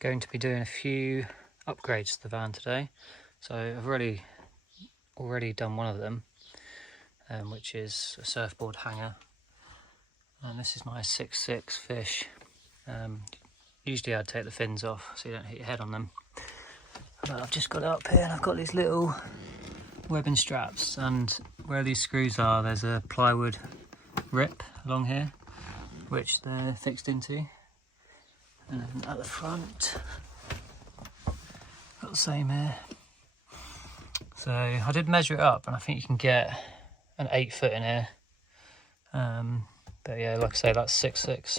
going to be doing a few upgrades to the van today. So I've already done one of them, which is a surfboard hanger. And this is my 6.6 fish. Usually I'd take the fins off so you don't hit your head on them. But I've just got it up here and I've got these little webbing straps, and where these screws are there's a plywood rip along here which they're fixed into. And then at the front, got the same here. So I did measure it up and I think you can get an 8 foot in here. But yeah, like I say, that's 6.6.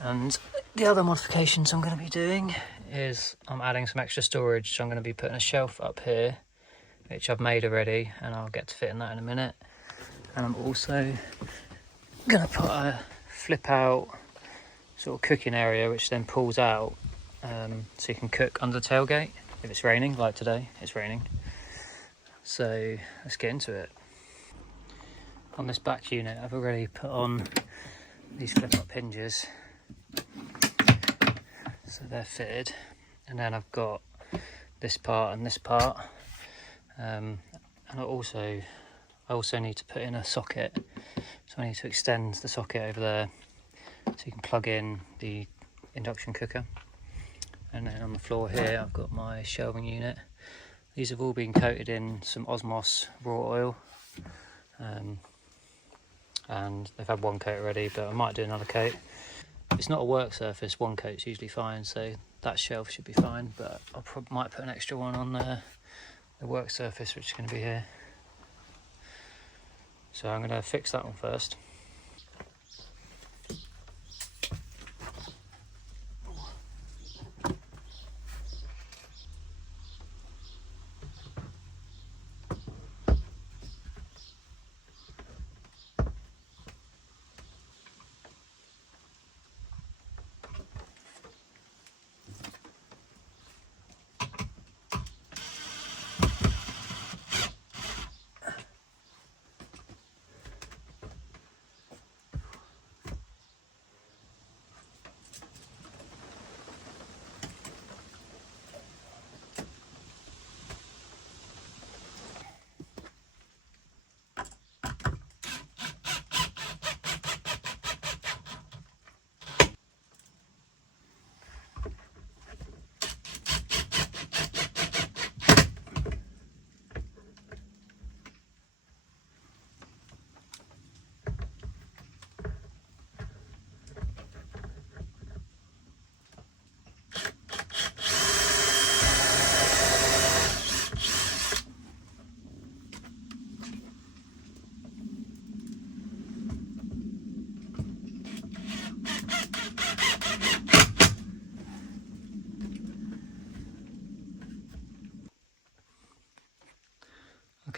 And the other modifications I'm going to be doing is I'm adding some extra storage. So I'm going to be putting a shelf up here, which I've made already, and I'll get to fit in that in a minute. And I'm also going to put a flip out sort of cooking area, which then pulls out, so you can cook under the tailgate if it's raining, like today it's raining. So let's get into it. On this back unit I've already put on these flip up hinges, so they're fitted, and then I've got this part and this part, and I also need to put in a socket, so I need to extend the socket over there so you can plug in the induction cooker. And then on the floor here I've got my shelving unit. These have all been coated in some Osmos raw oil, and they've had one coat already, but I might do another coat. It's not a work surface, one coat's usually fine, so that shelf should be fine, but I might put an extra one on the work surface, which is going to be here. So I'm going to fix that one first.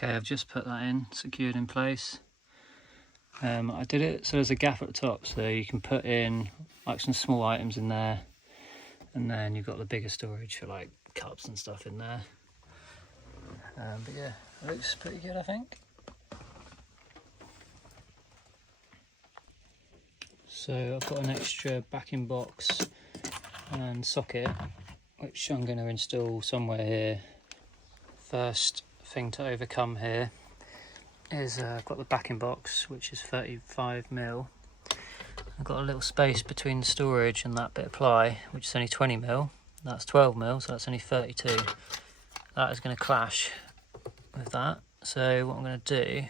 Okay, I've just put that in, secured in place. I did it so there's a gap at the top, so you can put in like some small items in there, and then you've got the bigger storage for like cups and stuff in there. But yeah, it looks pretty good, I think. So I've got an extra backing box and socket, which I'm going to install somewhere here. First thing to overcome here is I've got the backing box, which is 35mm. I've got a little space between the storage and that bit of ply, which is only 20mm. That's 12mm, so that's only 32. That is going to clash with that. So what I'm going to do is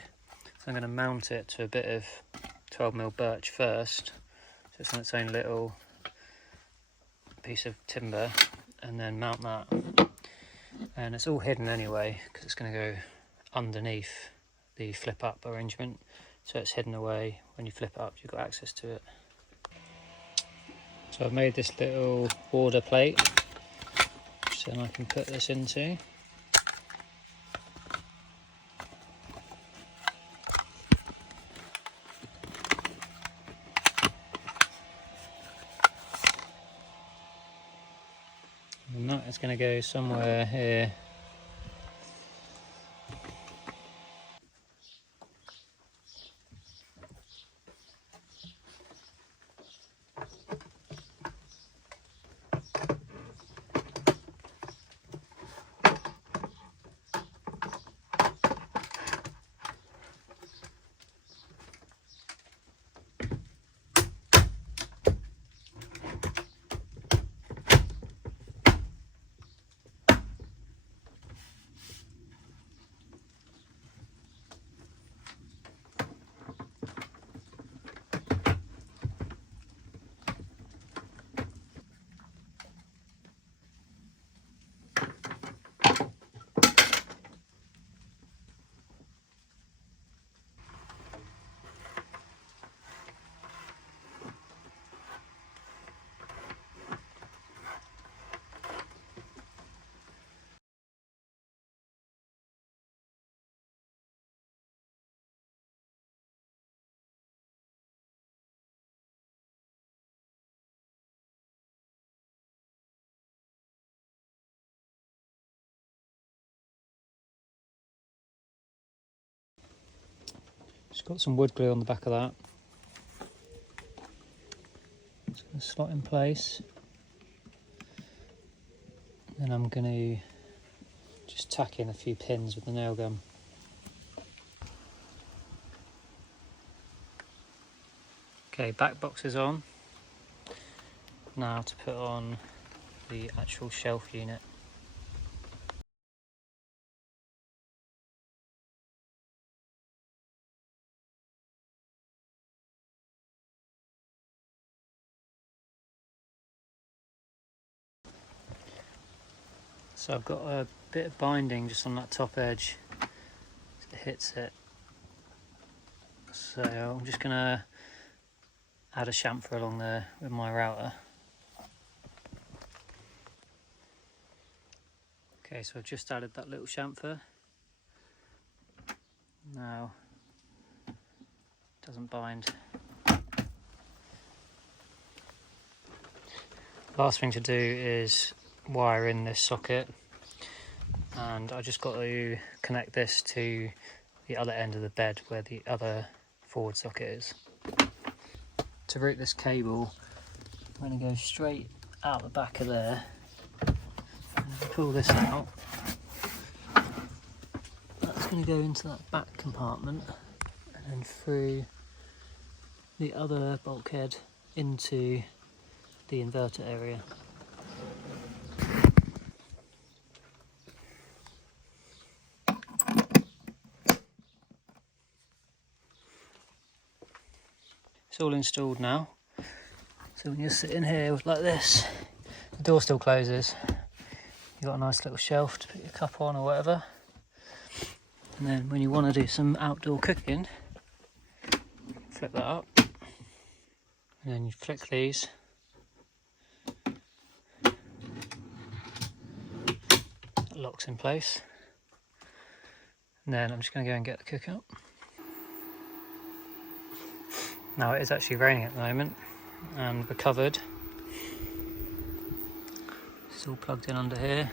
I'm going to mount it to a bit of 12mm birch first, so it's on its own little piece of timber, and then mount that. And it's all hidden anyway because it's going to go underneath the flip up arrangement, so it's hidden away. When you flip it up you've got access to it. So I've made this little border plate which then I can put this into. And that is going to go somewhere here. Just got some wood glue on the back of that. It's going to slot in place. Then I'm going to just tack in a few pins with the nail gun. Okay, back box is on. Now to put on the actual shelf unit. So I've got a bit of binding just on that top edge, so it hits it. So I'm just going to add a chamfer along there with my router. Okay, so I've just added that little chamfer. Now, it doesn't bind. Last thing to do is wire in this socket, and I just got to connect this to the other end of the bed where the other forward socket is. To route this cable, I'm going to go straight out the back of there and pull this out. That's going to go into that back compartment and then through the other bulkhead into the inverter area. It's all installed now. So when you're sitting here like this, the door still closes. You've got a nice little shelf to put your cup on or whatever. And then when you want to do some outdoor cooking, flip that up. And then you flick these. It locks in place. And then I'm just going to go and get the cooker. Now it is actually raining at the moment and we're covered. It's all plugged in under here.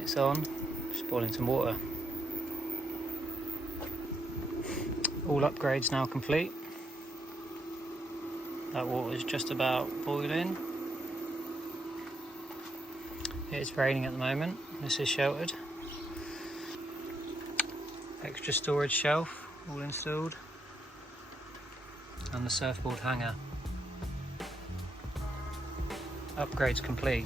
It's on, just boiling some water. All upgrades now complete. That water is just about boiling. It is raining at the moment. This is sheltered. Extra storage shelf all installed. And the surfboard hanger. Upgrades complete.